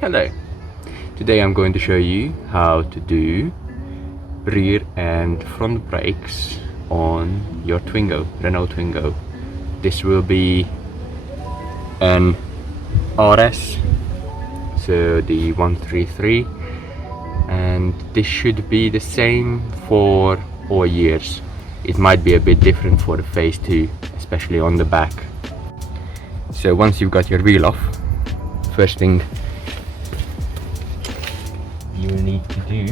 Hello! Today I'm going to show you how to do rear and front brakes on your Twingo, Renault Twingo. This will be an RS, so the 133, and this should be the same for all years. It might be a bit different for the phase 2, especially on the back. So once you've got your wheel off, first thing you need to do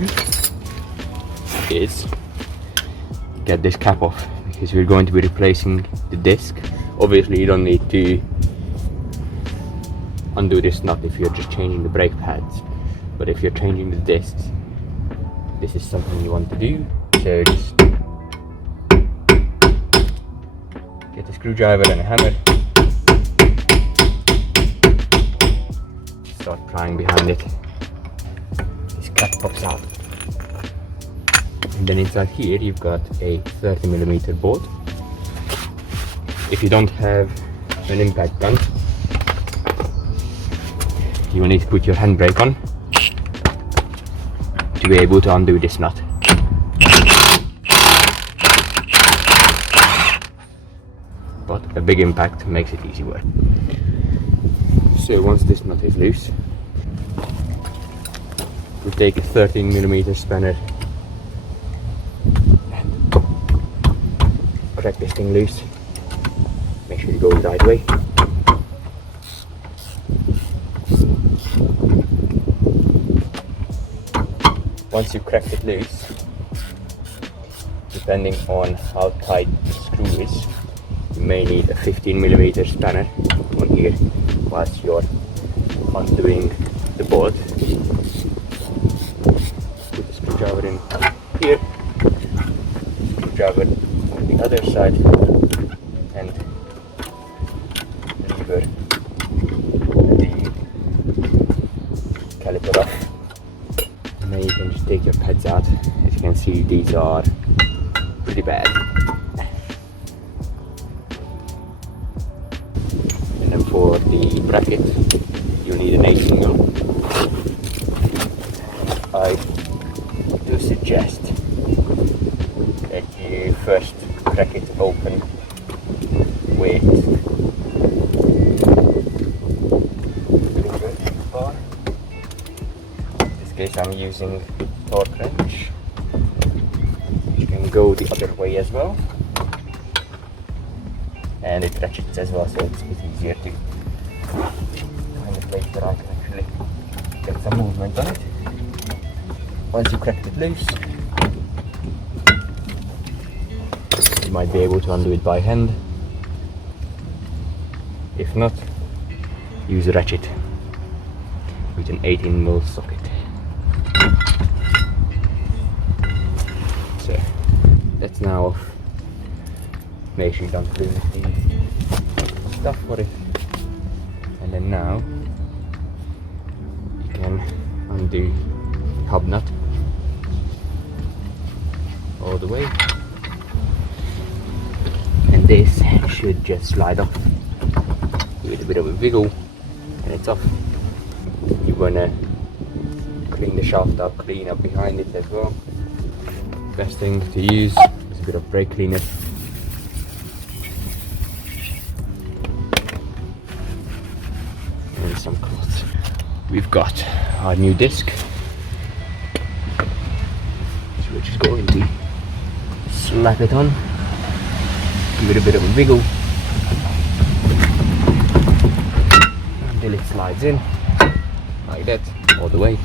is get this cap off, because we're going to be replacing the disc. Obviously you don't need to undo this nut if you're just changing the brake pads, but if you're changing the discs, this is something you want to do. So just get a screwdriver and a hammer, start prying behind it. This cap pops out, and then inside here you've got a 30mm bolt. If you don't have an impact gun, you will need to put your handbrake on to be able to undo this nut. But a big impact makes it easy work. So once this nut is loose, we take a 13mm spanner and crack this thing loose. Make sure you go the right way. Once you've cracked it loose, depending on how tight the screw is, you may need a 15mm spanner on here whilst you're undoing the bolt. Put the screwdriver in here, screwdriver on the other side, and lever the caliper off. And then you can just take your pads out. As you can see, these are pretty bad. And then for the bracket, you need an 8-single. I do suggest that you first crack it open with the bar. In this case I'm using torque wrench. You can go the other way as well, and it ratchets as well, so it's easier to find a place where I can actually get some movement on it. Once you cracked it loose, you might be able to undo it by hand. If not, use a ratchet with an 18mm socket. So that's now off. Make sure you don't lose the stuff for it. And then now you can undo the hub nut all the way, and this should just slide off. Give it a bit of a wiggle and it's off. You wanna clean the shaft up, clean up behind it as well. Best thing to use is a bit of brake cleaner. And some cloths. We've got our new disc, which is going to slap it on, give it a bit of a wiggle until it slides in like that all the way.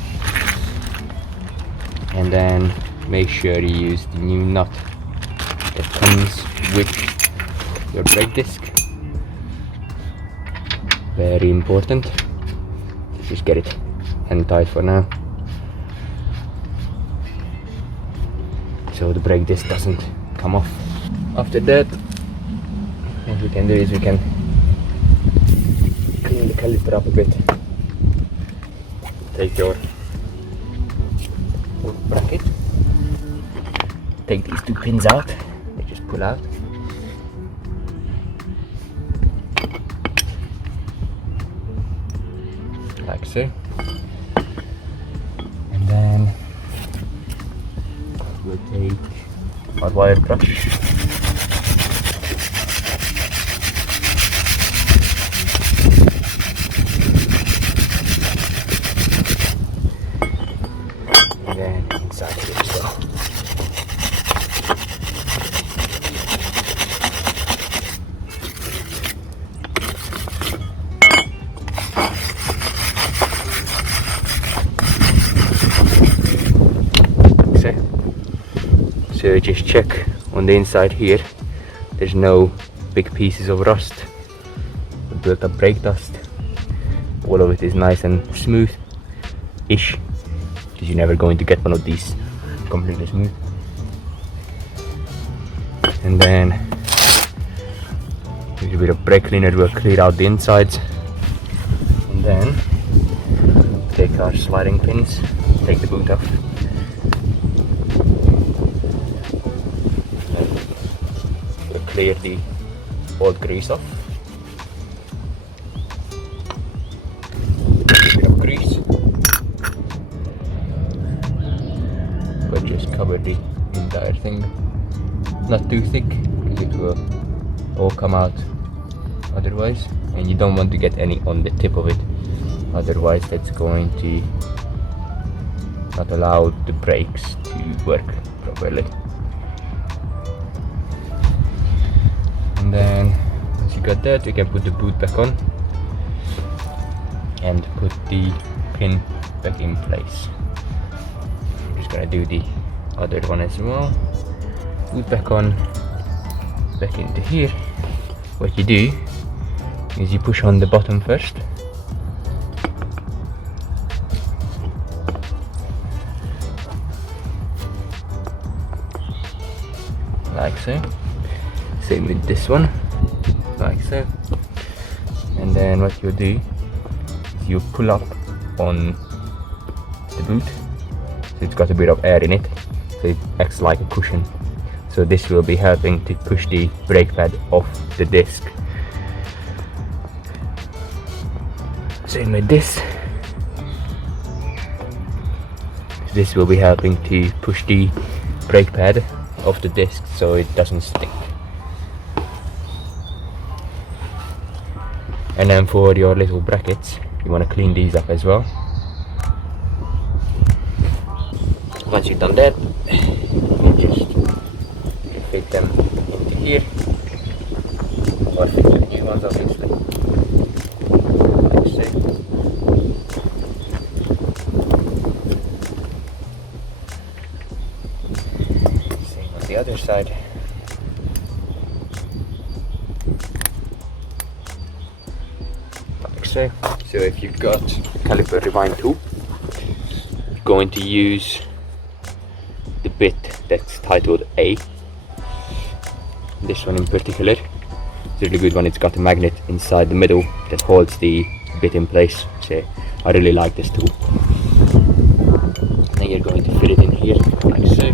And then make sure you use the new nut that comes with your brake disc. Very important. Just get it hand tight for now, so the brake disc doesn't come off. After that, what we can do is we can clean the caliper up a bit. Take your bracket, take these two pins out, they just pull out. like so. And then we'll take our wire brush. And then inside here as well. So just check on the inside here, there's no big pieces of rust, built up brake dust. All of it is nice and smooth-ish, because you're never going to get one of these completely smooth. And then a little bit of brake cleaner will clear out the insides. And then take our sliding pins, take the boot off. Clear the old grease off. A bit of grease, but just cover the entire thing. Not too thick, because it will all come out otherwise, and you don't want to get any on the tip of it, otherwise that's going to not allow the brakes to work properly. And then once you got that, you can put the boot back on and put the pin back in place. I'm just gonna do the other one as well. Boot back on, back into here. What you do is you push on the bottom first. Like so. Same with this one, like so. And then what you do is you pull up on the boot, so it's got a bit of air in it, so it acts like a cushion. So this will be helping to push the brake pad off the disc. Same with this. This will be helping to push the brake pad off the disc so it doesn't stick. And then for your little brackets, you want to clean these up as well. Once you've done that, you just fit them into here, or fit the new ones obviously. Like so. Same on the other side. So if you've got caliper rewind tool, you're going to use the bit that's titled A. This one in particular, it's a really good one. It's got a magnet inside the middle that holds the bit in place. So I really like this tool. Then you're going to fit it in here like so.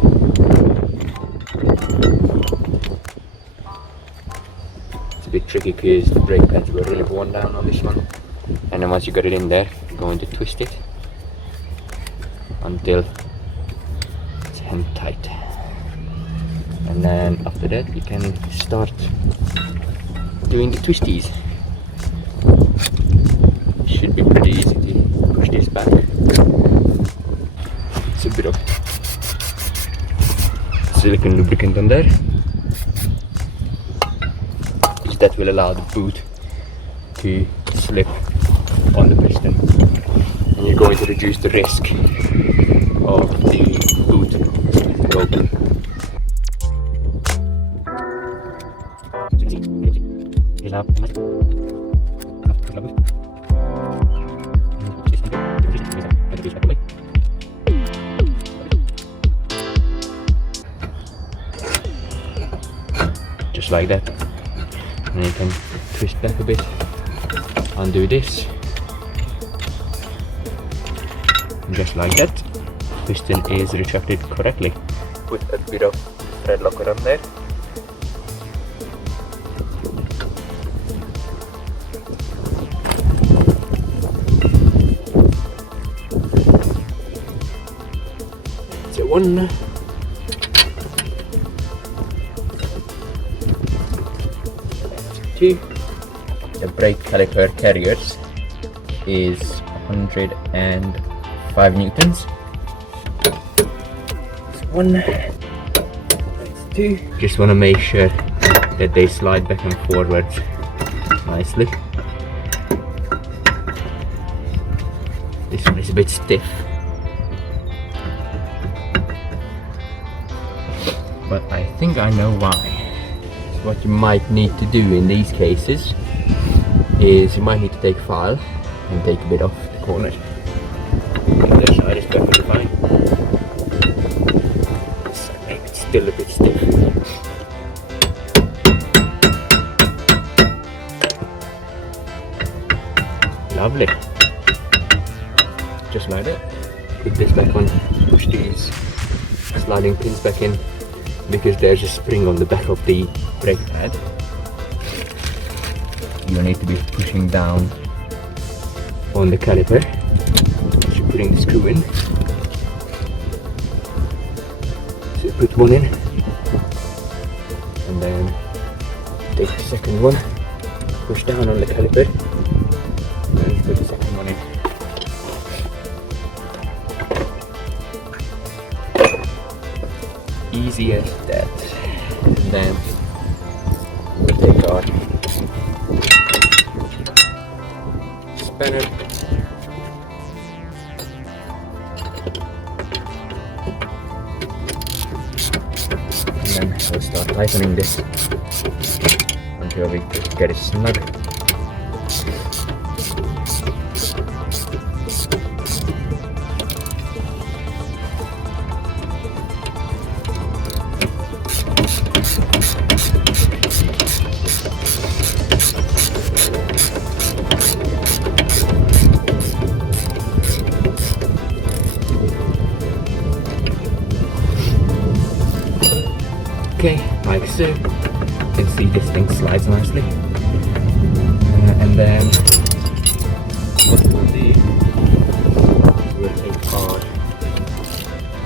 It's a bit tricky because the brake pads were really worn down on this one. And then once you got it in there, you're going to twist it until it's hand tight. And then after that, you can start doing the twisties. It should be pretty easy to push this back. It's a bit of silicone lubricant on there, which that will allow the boot to slip on the piston, and you're going to reduce the risk of the boot open. Just like that, and then you can twist back a bit, undo this, just like that. Piston is retracted correctly. Put a bit of thread locker on there. 1. Two. The brake caliper carriers is 105 newtons. That's 1. That's 2. Just want to make sure that they slide back and forwards nicely. This one is a bit stiff, but I think I know why. What you might need to do in these cases is you might need to take a file and take a bit off the corner. The other side is perfectly fine. This side maybe it's still a bit stiff. Lovely. Just like that. Put this back on, push these sliding pins back in, because there's a spring on the back of the brake pad. You need to be pushing down on the caliper as you're putting the screw in. So you put one in, and then take the second one, push down on the caliper, and put the second one in. Easy as that. And then we'll take our spanner, and then we'll start tightening this until we get it snug. Okay, like so. You can see this thing slides nicely. And then what we'll do, we'll take our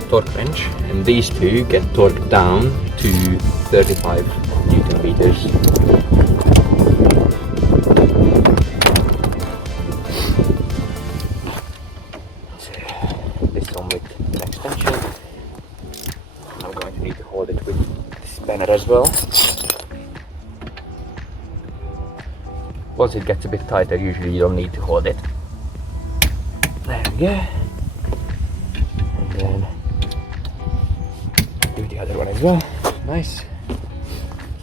torque wrench, and these two get torqued down to 35 Newton meters. So this one with an extension. I'm going to need to hold it with spanner as well. Once it gets a bit tighter, usually you don't need to hold it. There we go. And then do the other one as well. Nice.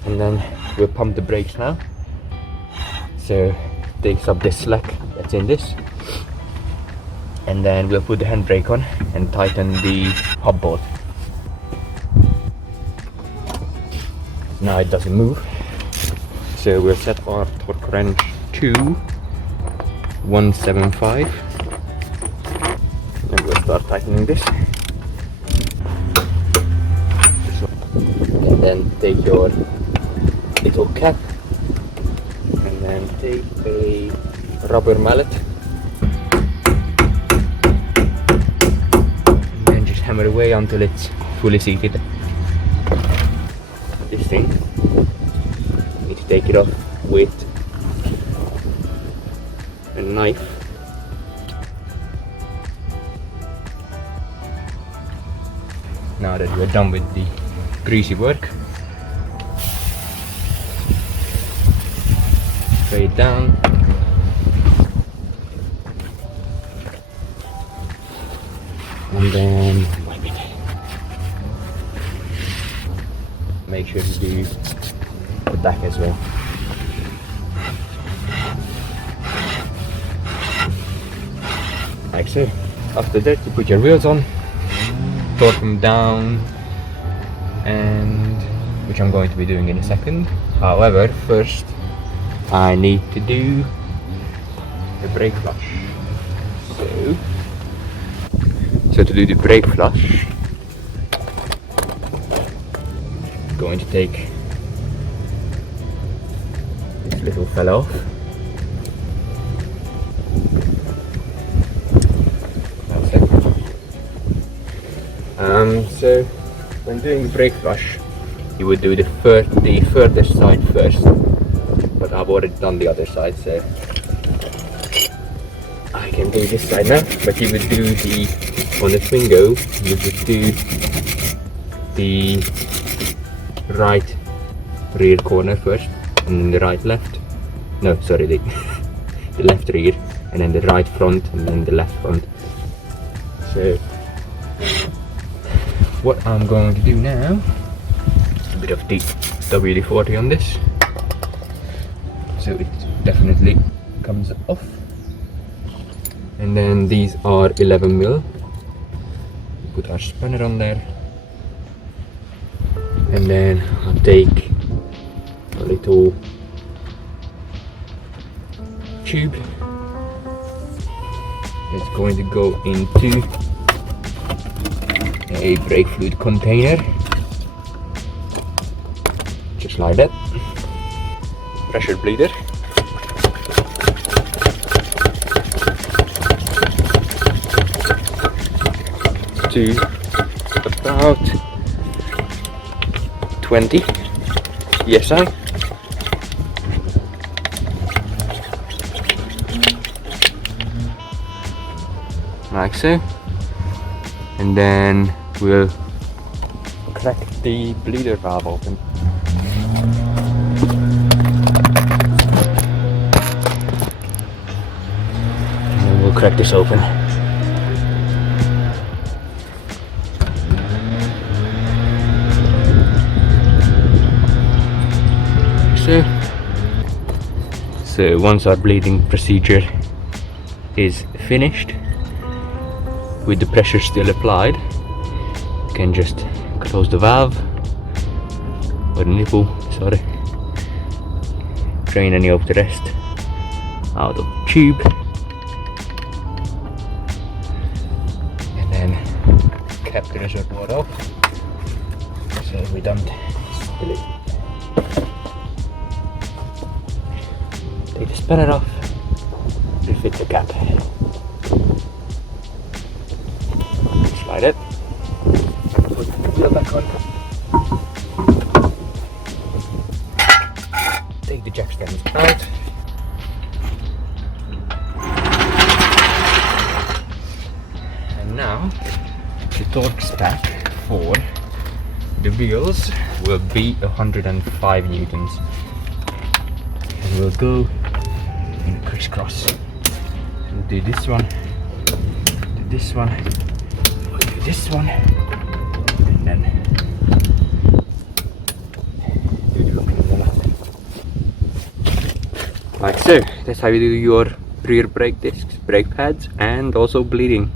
And then we'll pump the brakes now. So takes up this slack that's in this. And then we'll put the handbrake on and tighten the hub bolt. Now it doesn't move, so we'll set our torque wrench to 175, and we'll start tightening this. And then take your little cap, and then take a rubber mallet, and then just hammer away until it's fully seated. This thing, you need to take it off with a knife. Now that we're done with the greasy work, straight down, and then wipe it. Make sure to do the back as well. Like so. After that, you put your wheels on, torque them down, and which I'm going to be doing in a second. However, first I need to do the brake flush. So to do the brake flush, going to take this little fella off. That's it. So when doing brake flush, you would do the furthest side first, but I've already done the other side, so I can do this side now. But you would do on the Twingo, you would do the right rear corner first, and then the right left. No, sorry, the left rear, and then the right front, and then the left front. So what I'm going to do now, a bit of the WD-40 on this, so it definitely comes off. And then these are 11mm. Put our spanner on there, and then I'll take a little tube. It's going to go into a brake fluid container, just like that. Pressure bleeder. To about 20 psi. Like so. And then we'll crack the bleeder valve open. And then we'll crack this open. So once our bleeding procedure is finished, with the pressure still applied, you can just close the valve or the nipple, sorry, drain any of the rest out of the tube, and then cap the reservoir off so we don't spill it. Take the spanner off, refit the cap. Slide it. Put the wheel back on. Take the jack stands out. And now the torque spec for the wheels will be 105 newtons. And we'll go in crisscross. We'll do this one, do this one, we'll do this one, and then do the look in the left. Like so. That's how you do your rear brake discs, brake pads, and also bleeding.